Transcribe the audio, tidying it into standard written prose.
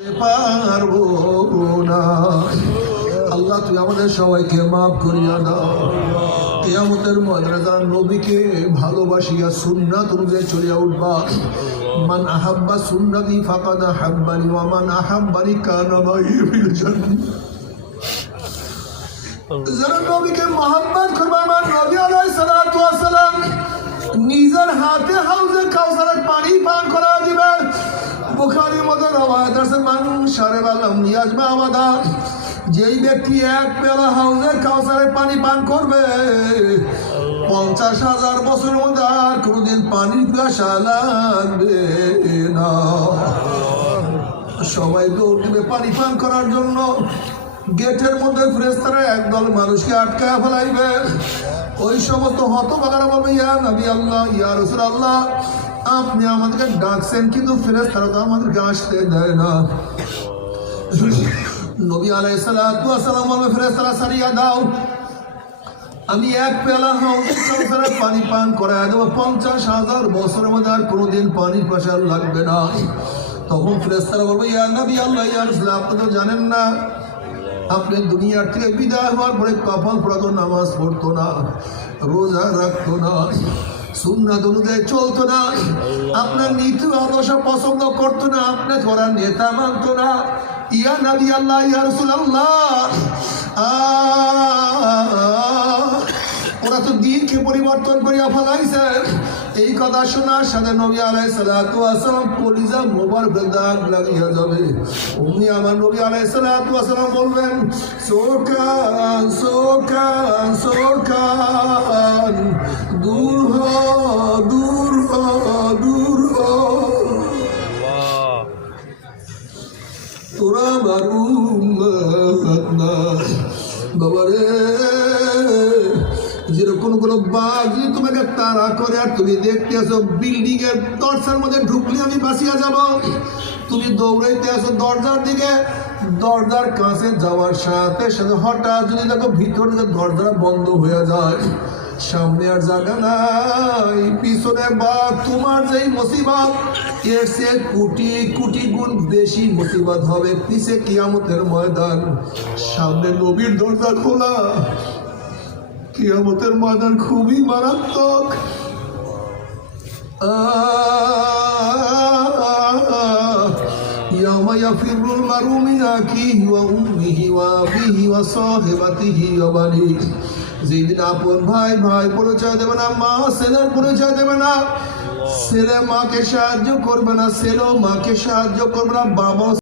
পারবো না। আল্লাহ তুই আমাদের সবাইকে মাফ করিয়া দাও। কিয়ামতের ময়দানে যারা নবীকে ভালোবাসিয়া সুন্নাত অনুযায়ী চলিয়া উঠবা, মান আহাব্বা সুন্নতি ফাকাদ আহাব্বানি ওয়া মান আহাব্বানি কানা মাই ফিল জান্নাহ। যারা নবীকে মহব্বত করবে, আমার নবী আলাইহিস সালাতু ওয়াস সালাম নিজের হাতে হাউজে কাউসারের পানি পান করা দিবে। বুখারীর মধ্যে রওয়ায়াত আছে, মান শারিবা লাম ইয়াজমা আবাদা, যেই ব্যক্তি এক পেয়ালা হাউজে কাউসারের পানি পান করবে 50,000 বছরের মধ্যে আর কোনোদিন পানির পিয়াসা লাগবে না। সবাই দৌড় দিবে পানি পান করার জন্য। গেটের মধ্যে ফেরেশতারা একদল মানুষকে আটকায় ফেলাইবে। ওই সমস্ত হতভাগারা বলবে, ইয়া নবী আল্লাহ, ইয়া রাসূল আল্লাহ, আপনি আমাদেরকে ডাকছেন কিন্তু ফেরেশতারা তো আমাদেরকে আসতে দেয় না। নবী আলাইহিস সালাতু ওয়াস সালাম বলবে, ফেরেশতারা সারিয়া দাও, আমি এক পেয়ালা হাউজে কাউসারের পানি পান করায় দেবো, 50,000 বছরের মধ্যে আর কোনোদিন পানির পিয়াসা লাগবে না। তখন ফেরেশতারা বলবে, ইয়া নবী আল্লাহ, ইয়া রাসূল, আপনি তো জানেন না, আপনি দুনিয়ার থেকে বিদায় হওয়ার পরে কপাল পড়াতো, নামাজ পড়তো না, রোজা রাখতো না, সুন্নাত অনুযায়ী চলতো না, আপনার নীতি আদর্শ পছন্দ করতো না, আপনাকে ওরা নেতা মানতো না। ইয়া নবী আল্লাহ, ইয়া রাসূল আল্লাহ, ওরা তো দিনকে পরিবর্তন করিয়া ফেলাইছে। এই কথা শোনার সাথে নবী আলাইহিস সালাতু ওয়াস সালাম কলিজা মোবারক দাগ লাগিয়া যাবে। অমনি আমার নবী আলাইহিস সালাতু ওয়াস সালাম বলবেন, সোকান সোকান সোকান, দূর হ দূর হ দূর হ, তোরা বাবারে। যেরকম কোনো বাঘ যদি তোমাকে তাড়া করে আর তুমি দেখতে আসো বিল্ডিং এর দরজার মধ্যে ঢুকলে আমি বাঁচিয়া যাব, তুমি দৌড়াইতে আসো দরজার দিকে, দরজার কাছে যাওয়ার সাথে সাথে হঠাৎ যদি দেখো ভিতরে দরজা বন্ধ হয়ে যায়, সামনে আর জায়গা নাই, পিছনে বা তোমার যেই মুসিবত এর সে কোটি কোটি গুণ বেশি মুসিবত হবে পিছে কিয়ামতের ময়দান। সামনে নবীর দরজা খোলা, কিয়ামতের ময়দান খুবই মারাত্মক। ইয়াউমা ইয়াফিরুল মারউ মিন আখিহি ওয়া উম্মিহি ওয়া আবিহি ওয়া সাহিবাতিহি ওয়া বানিহি। যেদিন আপন ভাই ভাই পরিচয় দেবে না, মা ছেলের পরিচয় দেবে না, ছেলে মাকে সাহায্য করবে না, ছেলেও মাকে সাহায্য করবে না, বাবা